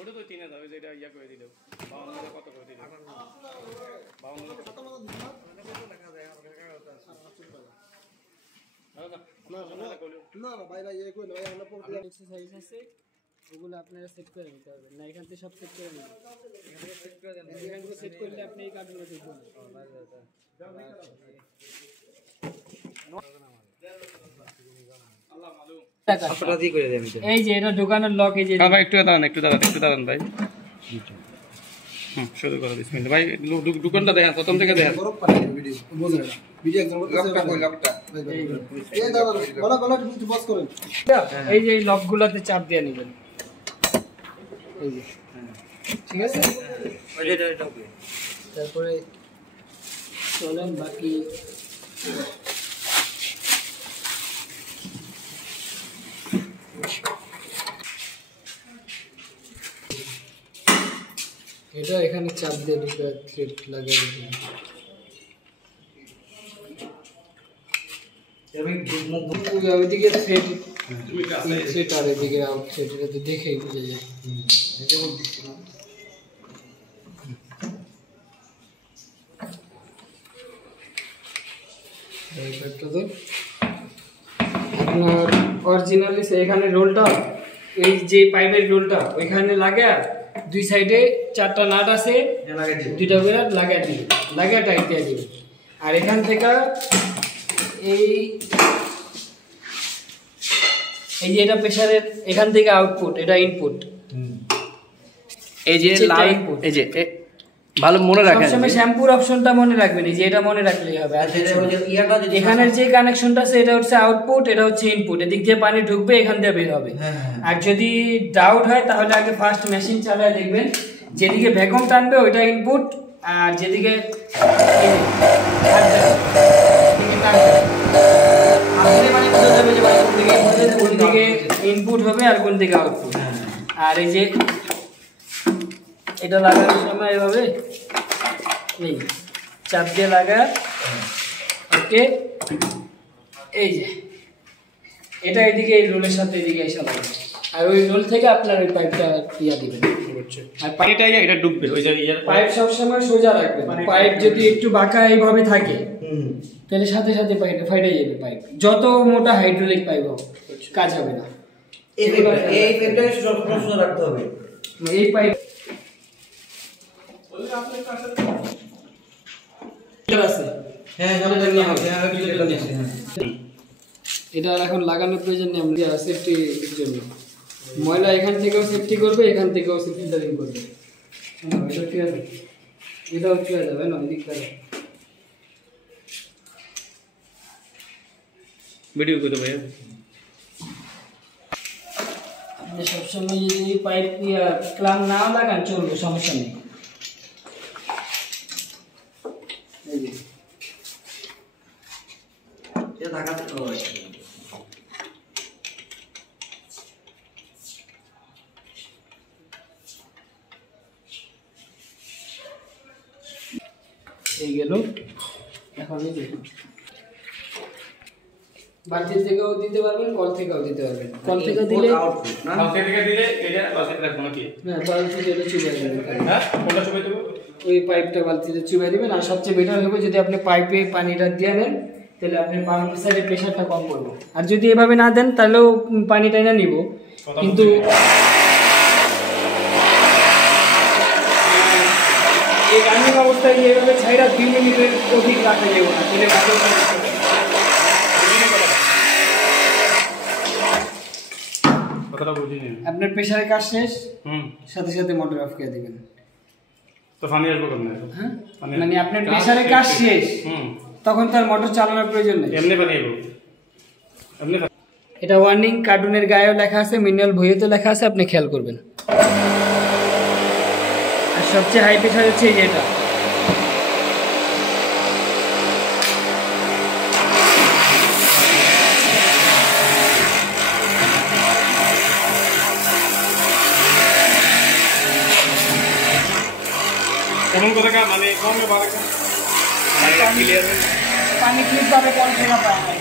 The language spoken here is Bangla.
ওটা তো 3000 ওই যেটা ইয়া করে দিল 52 কত করে দিল 52 লেখা যায় আমার না ভাই ভাই এই কই না ভাই আমরা পড়তে এক্সারসাইজ আছে ওগুলো আপনারা সেট করে নিতে হবে না এখান থেকে সব সেট করে নেবেন এখান থেকে সেট করে দেন এখান থেকে সেট করলে আপনি এই কার্ডগুলো দেখবেন এই যে এটা দোকানের লক এই যে ভাই একটু দাঁড়ান ভাই শুরু করো বিসমিল্লাহ ভাই দোকানটা দেখেন প্রথম থেকে দেখেন ভিডিও একদম লকটা কই লকটা এই দাদা বলা একটু বস করেন এই যে লকগুলোতে চাপ দিয়ে নেবেন এই যে ঠিক আছে তারপরে চলেন বাকি এটা এখানে চাপ দিয়ে দুটো থ্রেড লাগিয়ে দিবেন ওইদিকে থ্রেড আর এদিকে আউট থ্রেড এটা তো দেখেই বুঝে যায় এটা বলতেছি না এই কাটটা তো আপনার অরিজিনালি এখানে রোলটা এই যে পাইপের রোলটা ওইখানে লাগা দুই সাইডে চারটা নাট আছে দুইটা করে লাগিয়ে দিবেন লাগিয়ে টাইট দিয়ে দিবেন আর এখান থেকে এই যে এটা প্রেসারের এখান থেকে আউটপুট এটা ইনপুট এই যে লাইন এই যে ভালো মনে রাখবেন সবসময় শ্যাম্পুর অপশনটা মনে রাখবেন এই যে এটা মনে রাখলেই হবে আর এখানের যে কানেকশনটা আছে এটা হচ্ছে আউটপুট এটা হচ্ছে ইনপুট এদিক দিয়ে পানি ঢুকবে এখান দিয়ে বের হবে আর যদি ডাউট হয় তাহলে আগে ফার্স্ট মেশিন চালায় দেখবেন যেদিকে ভ্যাকুয়াম টানবে ওইটা ইনপুট আর যেদিকে কোন দিকে ইনপুট হবে আর কোন দিকে আউটপুট আর এই যে এটা লাগানোর সময় এভাবে এই চাপ দিয়ে লাগা ওকে এই যে এটা এদিকে এই রোলের সাথে এদিকে এসে লাগবে আর ওই রোল থেকে আপনার ওই পাইপটা ইয়া দিবেন আর পাইপটা এটা ডুববে ওই জায়গায় পাইপ সব সময় সোজা রাখবেন পাইপ যদি একটু বাঁকা এইভাবে থাকে তাহলে সাথে সাথে পাইপটা ফাইটে যাবে পাইপ যত মোটা হাইড্রোলিক পাইপ হোক কাজ হবে না এই পাইপটা সোজা রাখতে হবে এই পাইপ এটা এখন লাগানোর প্রয়োজন নেই আমরা সেফটির জন্য ময়লা এখান থেকেও সেফটি করবে এখান থেকেও ফিল্টারিং করবে এটা ঠিক আছে এটাও ঠিক যাবে না এদিক থেকে ভিডিও করতে ভাই আপনি সবসময় যদি পাইপ ক্লাম না লাগান চলবে সমস্যা নেই এই গেল এখন বালতি থেকেও দিতে পারবেন কল থেকেও দিতে পারবেন কল থেকে দিলে এটা বালতিতে রাখবো নাকি হ্যাঁ বালতিতে এটা চুবাই দিবেন হ্যাঁ কোনটা চুবাই দেব ওই পাইপটা বালতিতে চুবাই দিবেন আর সবচেয়ে বেটার হবে যদি আপনি পাইপে পানিটা দিয়ে নেন তাহলে আপনি পাম্প সাইডে প্রেসারটা কম করবে আর যদি এভাবে না দেন তাহলেও পানিটা না নিব কিন্তু এই রানিং অবস্থায় এইভাবে ছাইরা 2 মিনিটের অধিক রাখা যাবে না তাহলে কথাটা বুঝিনি আপনার প্রেসারের কাজ শেষ সাথে সাথে মোটর অফ করে দিবেন তো পানি আসবে কেন হ্যাঁ মানে আপনার প্রেসারের কাজ শেষ তখন তার মোটর চালানোর প্রয়োজন নেই এমনি পানি আসবে এমনি এটা ওয়ার্নিং কার্টুনের গায়েও লেখা আছে মিনারেল বইয়েও লেখা আছে আপনি খেয়াল করবেন আর সবচেয়ে হাই প্রেসার হচ্ছে এই যেটা কেমন করে মানে কমে বাড়া পানি ক্লিয়ার পানি ক্লিপ ভাবে কম থেকে পায় না